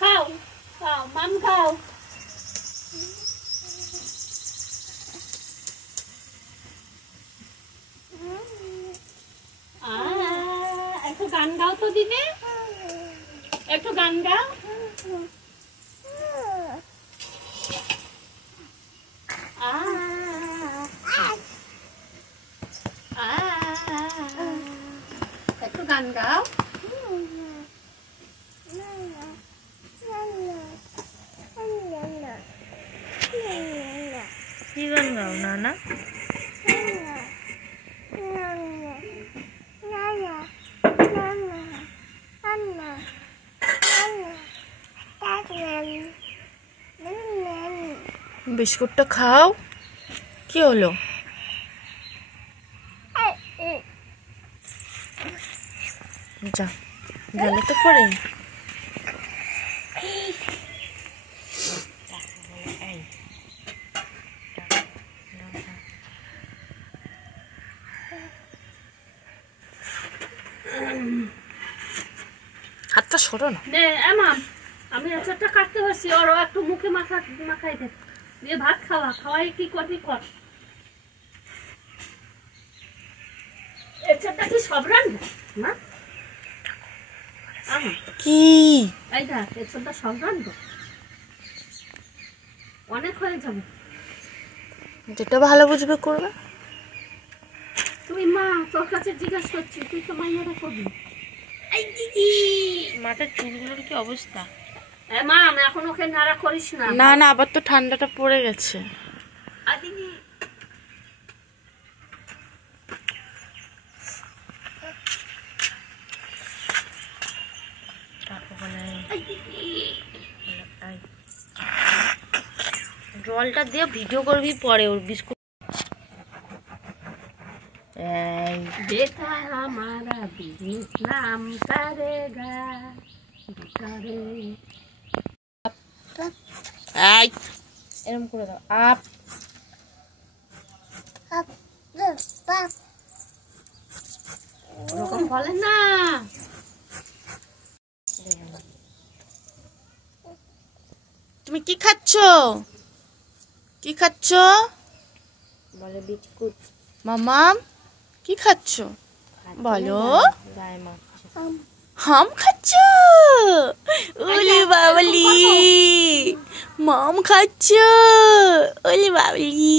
খাও খাও মাম খাও। একটু গান গাও তো দিদি, একটু গান গাও। একটু গান গাও। কি গান গাও নানা? বিস্কুটটা খাও। কি হলো? যা গেলে তো পরে। হাতটা সরো না। আমি আচারটা কাটতে পারছি, ওরও একটু মুখে মাখাই দে, দিয়ে ভাত খাওয়াই কি করবি কর। আচারটা কি সব রান্না না? কি এই দেখ আচারটা সব রান্না অনেক হয়ে যাবে। যেটা ভালো বুঝবে করবে। তুই মা তোর কাছে জিজ্ঞাসা করছি, তুই তো মাইয়ারা করবি। এই দিদি মাথার চুলগুলোর কি অবস্থা? মা এখন ওকে নাড়া করিস না। না না, আবার তো ঠান্ডাটা পড়ে গেছে। দিদি জলটা দিয়ে ভিডিও করবি পরে ওর বিস্কুট। बेटा हमारा बिजनेस नाम करेगा करे। এরকম করে দাও। আপ ওরকম বলে না। তুমি কি খাচ্ছ? কি খাচ্ছ? বলে বিস্কুট। মামাম কি খাচ্ছ বলো? হাম খাচ্ছ? ওলি বাবলি মাম খাচ্ছ? ওলি বাবলি